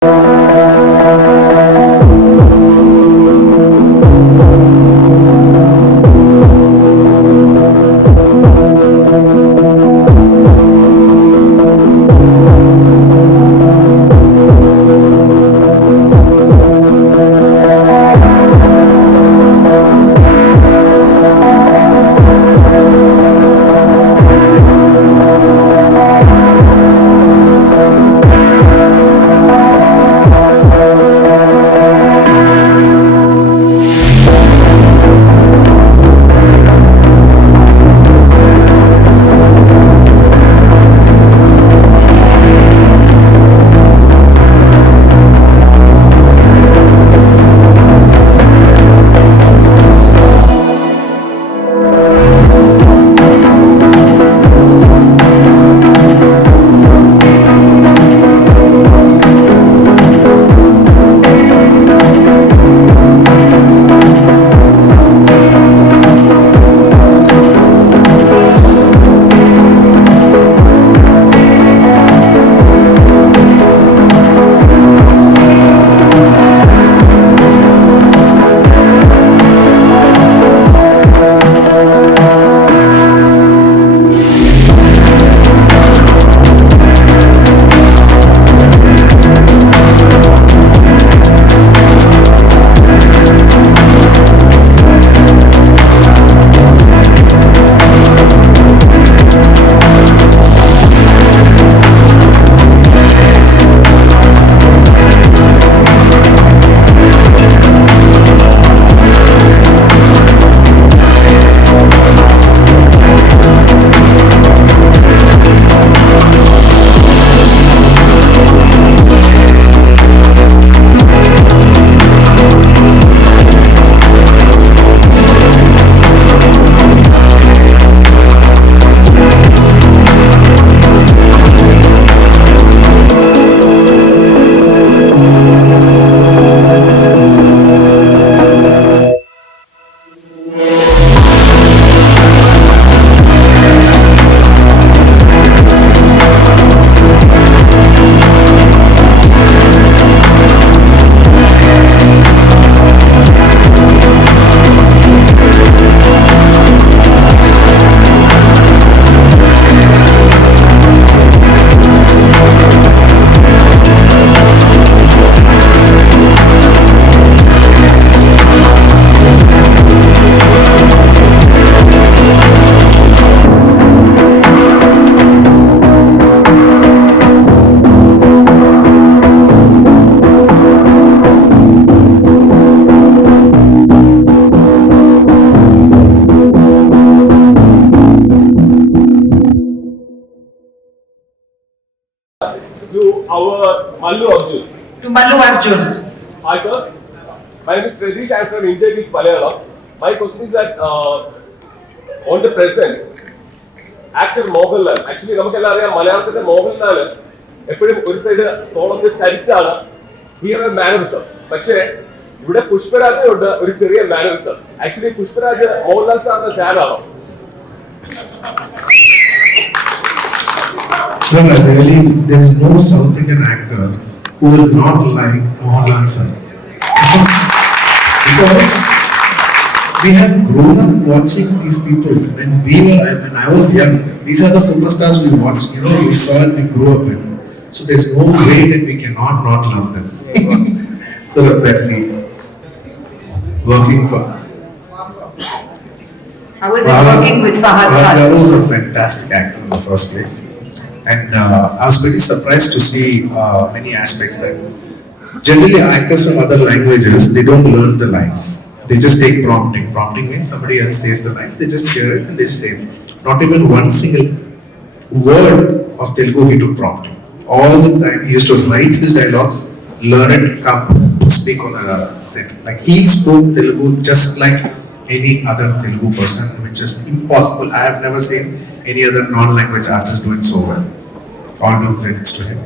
To our Mallu Arjun. To Mallu Arjun. Hi sir, my name is Pradesh. I am from India Beach, Malayalam. My question is that on the presence, actor Mohanlal, actually നമുക്കെല്ലാം അറിയാം മലയാളത്തിന്റെ മോഹൻലാൽ എപ്പോഴും ഒരു side തോളത്ത് ചരിച്ചാണ് here mannerism. പക്ഷേ ഇവിടെ പുഷ്പരാജുണ്ട് ഒരു ചെറിയ മാനറിസം. ആക്ച്വലി പുഷ്പരാജ് മോഹൻലാൽ സാറിന്റെ ഫാനാണോ? Well, really, there is no South Indian actor who will not like Mohanlal sir. Because we have grown up watching these people. When I was young, these are the superstars we watched. You know, we saw and we grew up with. So there's no way that we cannot not love them. So definitely working for. How was it working with Fahad Faasil? Fahad was a fantastic actor in the first place. And I was pretty surprised to see many aspects that generally actors from other languages, they don't learn the lines. They just take prompting. Prompting means somebody else says the lines, they just hear it and they say it. Not even one single word of Telugu he took prompting. All the time he used to write his dialogues, learn it, come, speak on a set. Like he spoke Telugu just like any other Telugu person, which is impossible. I have never seen any other non-language artist doing so well. All due credits to him.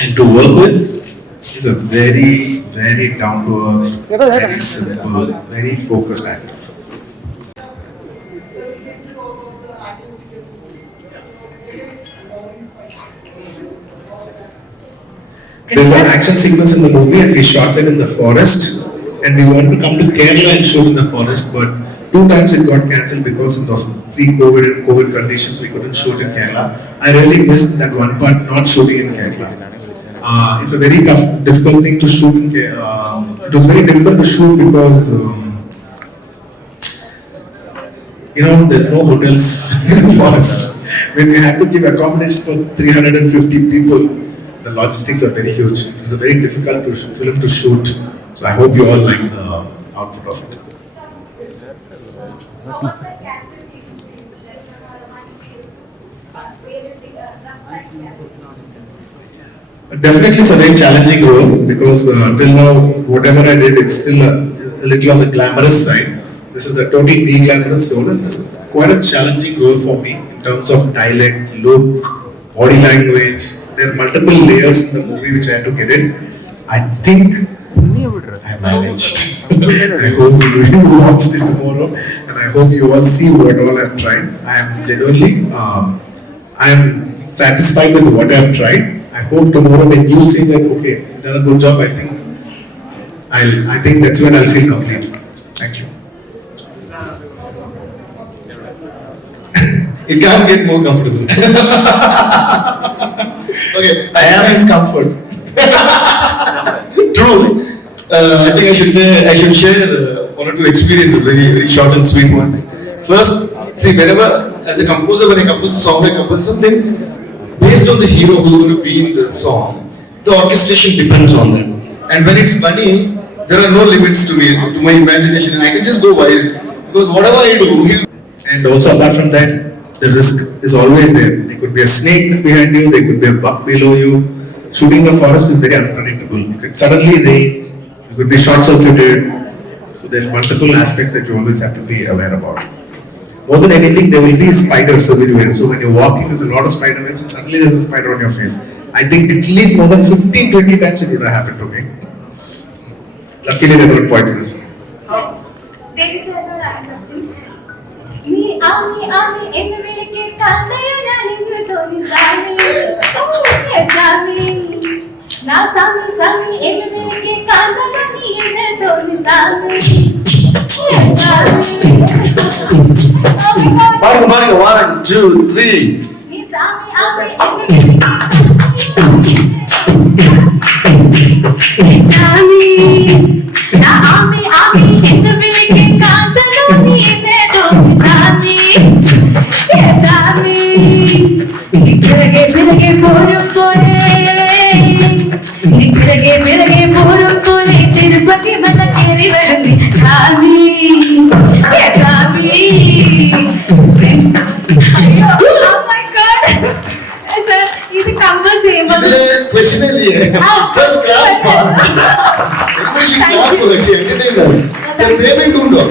And to work with, he's a very, very down-to-earth, very simple, very focused actor. There's an action sequence in the movie and we shot that in the forest and we wanted to come to Kerala and shoot in the forest, but 2 times it got cancelled because of the pre-COVID and COVID conditions. We couldn't shoot in Kerala. I really missed that one part, not shooting in Kerala. It's a very tough, difficult thing to shoot in Kerala. It was very difficult to shoot because there's no hotels in the forest. When we had to give accommodation for 350 people, the logistics are very huge. It's a very difficult film to shoot. So I hope you all like the output of it. Definitely, it's a very challenging role because till now, whatever I did, it's still a little on the glamorous side. This is a totally de-glamorous role, and it's quite a challenging role for me in terms of dialect, look, body language. There are multiple layers in the movie which I had to get in. I think I managed. I hope you will watch it tomorrow, and I hope you all see what all I've tried. I am genuinely, I am satisfied with what I've tried. I hope tomorrow when you say that, okay, you've done a good job, I think that's when I'll feel complete. Thank you. It can't get more comfortable. Okay, I am his comfort. true. I think I should share 1 or 2 experiences, very, very short and sweet ones. First, see, whenever, as a composer, when I compose a song, I compose something based on the hero who's going to be in the song. The orchestration depends on them. And when it's money, there are no limits to me, to my imagination, and I can just go wild. Because whatever I do, And also apart from that, the risk is always there. There could be a snake behind you, there could be a buck below you. Shooting in the forest is very unpredictable. It could suddenly rain, you could be short-circuited. So there are multiple aspects that you always have to be aware about. More than anything, there will be spiders everywhere. So when you're walking, there's a lot of spider webs and suddenly there's a spider on your face. I think at least more than 15-20 times it would have happened to me. Luckily they were poisonous. There is another question. Me, Ami, envelike kandayana ninju toni sami. Oh, yes, Sami. Na Sami, envelike kandayana ninju toni sami. Morning, 1, 2, 3. Me, Sami, envelike Sami. Na Ami, envelike kandayana ninju toni sami. Yes, Sami. Pirage porum pole. Pirage porum pole. Tirupati mala keri varundi. Sami. Yes, Sami. Oh my God. This comes in. Question first class part. You should clap for the entertainers. The payment undo.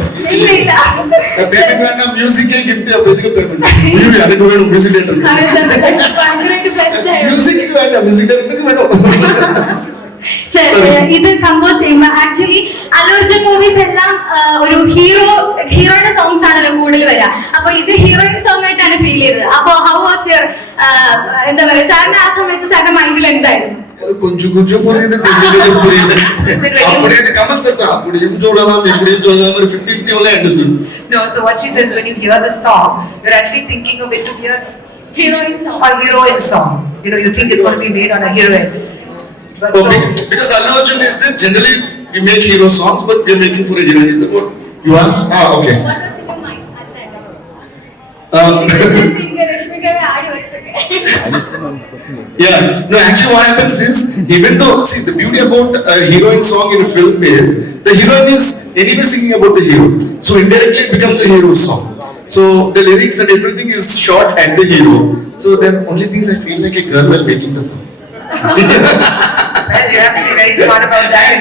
The payment when a music and gift a basic payment. You are going to music director. Music when a music director. ഇത് compose ചെയ്യുമ്പോൾ actually അലോർജൻ movies എല്ലാം ഒരു ഹീറോയുടെ songs ആണല്ലോ കൂടുതൽ വരിക. അപ്പൊ ഇത് heroine song ആയിട്ടാണ് ഫീൽ ചെയ്തത്. അപ്പൊ ഹൗ വാസ് യുവർ എന്താ പറയാ, സാറിന്റെ ആ സമയത്ത് സാറിന്റെ മൈൻഡിൽ എന്തായിരുന്നു? கொஞ்சம் புரியுது அப்படியே கமல் சார் அப்படியும் சொல்லலாம் இப்படியும் சொல்லலாம் ஒரு 50-50 only understood. No, so what she says, when you hear the song, you're actually thinking of it to be a heroine song. heroine song. You think it's going to be made on a heroine. But Oh, so, because Allu Arjun is there, generally we make hero songs but we are making for a heroine. Is that what you asked? Okay. What was in your mind at that time? രശ്മികയെ ആടി വെച്ചൊക്കെ. Yeah, no, actually what happens is, even though, see, the beauty about a heroine song in a film is, the heroine is anyway singing about the hero. So indirectly it becomes a hero song. So the lyrics and everything is shot at the hero. So the only things I feel like a girl while making the song. well, you have to be very smart about that.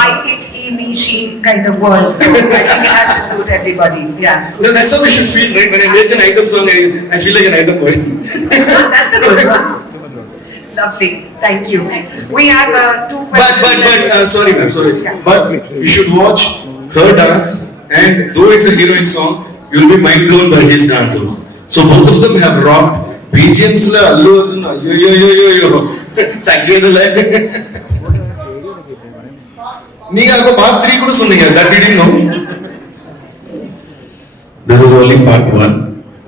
I, it, he, me, she kind of world. So I think it has to suit everybody. Yeah. No, that's how we should feel, right? When I make an item song, I feel like an item boy. That's a good one. Lovely. Thank you. We have 2 questions. But sorry ma'am, sorry. Yeah. But you should watch her dance, and though it's a heroine song, you'll be mind blown by his dance also. So both of them have rocked. BGMs la Allu Arjun, yo. Thank you. நீங்க அப்ப part 3 கூட சொன்னீங்க. That we didn't know. This is only part 1.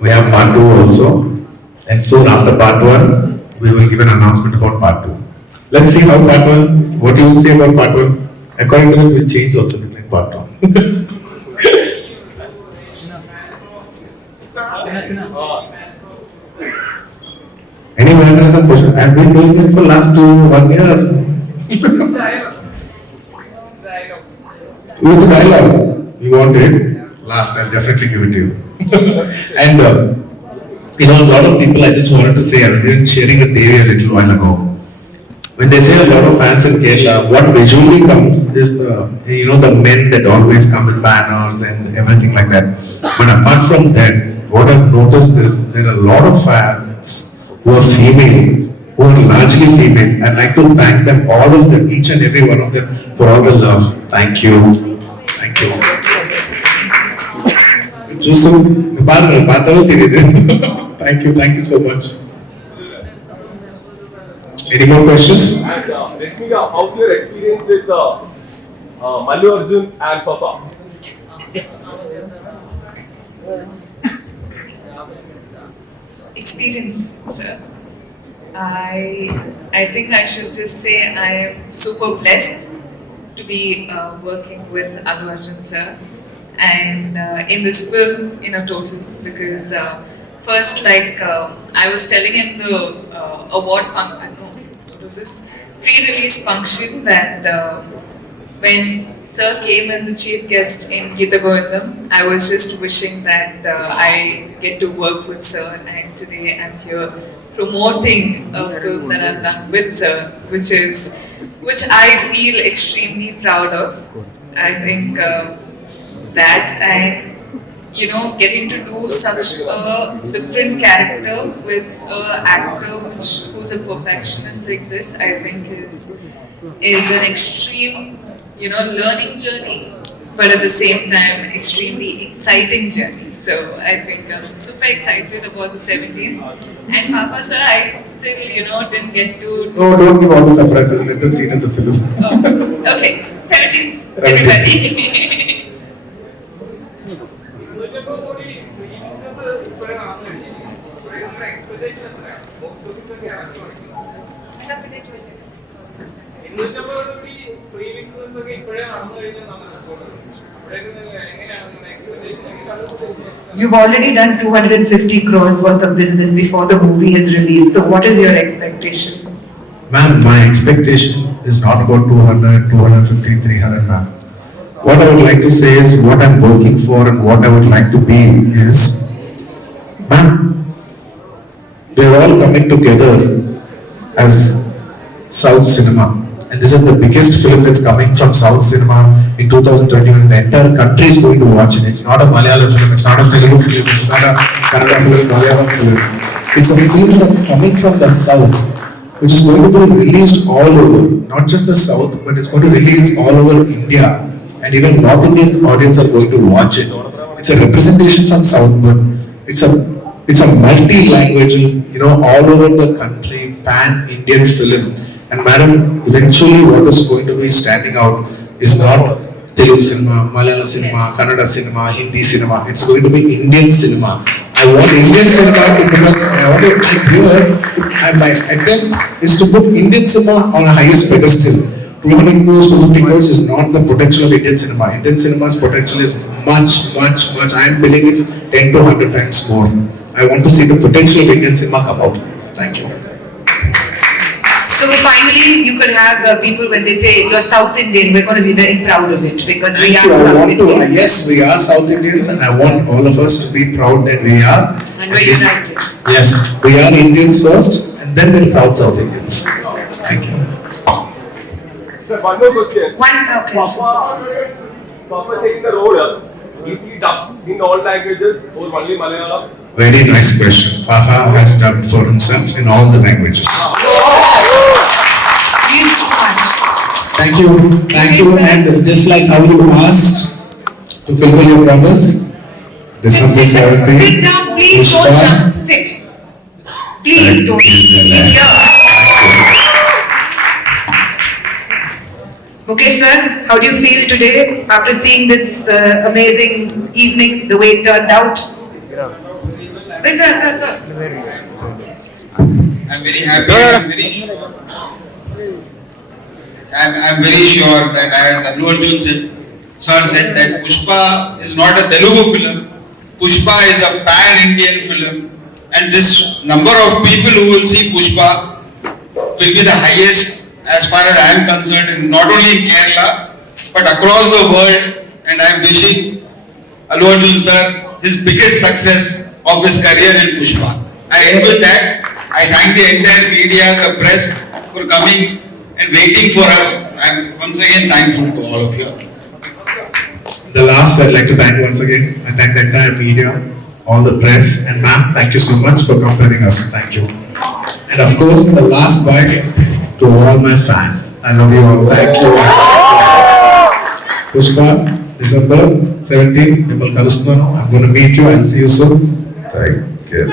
We have part 2 also. And soon after part 1, we will give an announcement about part 2. Let's see how part 1, what you will say about part 1. According to me, we will change also between part 1. Anyone has some question? I've been doing it for last 1 year. With the dialogue, you want it? Last, I'll definitely give it to you. And a lot of people, I just wanted to say, I was even sharing with Devi a little while ago. When they say a lot of fans in Kerala, what visually comes is the men that always come with banners and everything like that. But apart from that, what I've noticed is there are a lot of fans who are female, who are largely female. I'd like to thank them, all of them, each and every one of them, for all the love. Thank you. Thank you. Thank you so much. Any more questions? And Rashmika, how's your experience with Mallu Arjun and Papa? Experience, sir. I think I should just say I am super blessed to be working with Allu Arjun sir and in this film in a total, because first, like I was telling him the award function, what was this pre-release function, that when sir came as a chief guest in Geeta Govindam, I was just wishing that I get to work with sir, and today I'm here promoting a film that I've done with sir, which I feel extremely proud of. I think that, and getting to do such a different character with an actor who's a perfectionist like this, I think is an extreme learning journey, but at the same time extremely exciting journey. So I think I'm super excited about the 17th. And Papa sir, I still didn't get to No, don't give all the surprises. Let them see it in the film. Oh, okay, 17th, everybody. You've already done 250 crores worth of business before the movie is released. So what is your expectation? Ma'am, my expectation is not about 200, 250, 300, ma'am. What I would like to say is what I'm working for and what I would like to be is, ma'am, we're all coming together as South cinema. And this is the biggest film that's coming from South cinema in 2021. The entire country is going to watch it. It's not a Malayalam film, it's not a Telugu film, it's not a Kannada film, Malayalam film. It's a film that's coming from the South, which is going to be released all over, not just the South, but it's going to release all over India. And even North Indian audience are going to watch it. It's a representation from South, but it's a multi-language, all over the country, pan-Indian film. And madam, eventually what is going to be standing out is not Telugu cinema, Malayalam cinema, Kannada cinema, Hindi cinema. It's going to be Indian cinema. I want Indian cinema because my attempt is to put Indian cinema on the highest pedestal. 200 crores, 250 crores is not the potential of Indian cinema. Indian cinema's potential is much. I am billing is 10 to 100 times more. I want to see the potential of Indian cinema come out. Thank you. So finally, you could have people when they say you're South Indian, we're going to be very proud of it because we are South Indian. Yes, we are South Indians, and I want all of us to be proud that we are. And we're united. Yes, we are Indians first, and then we're proud South Indians. Thank you. Sir, one more question. Okay. Papa taking the role, is he dubbed in all languages or only Malayalam? Very nice question. Fafa has dubbed for himself in all the languages. Thank you, and just like how you asked to fulfill your promise, December 17th. Sit down, please don't jump. Sit. Please don't. He's here. Mukesh sir, how do you feel today after seeing this amazing evening, the way it turned out? Wait, sir. I'm very happy. I'm very sure that as Allu Arjun sir said that Pushpa is not a Telugu film. Pushpa is a pan-Indian film, and this number of people who will see Pushpa will be the highest as far as I am concerned, not only in Kerala but across the world. And I am wishing Allu Arjun sir his biggest success of his career in Pushpa. And with that, I thank the entire media, the press for coming and waiting for us. I am once again thankful to all of you. The last, I'd like to thank once again. I thank the entire media, all the press, and ma'am, thank you so much for accompanying us. Thank you. And of course, the last bite to all my fans. I love you all. Thank you. Pushpa, December 17th, I'm going to meet you. I'll see you soon. Thank you.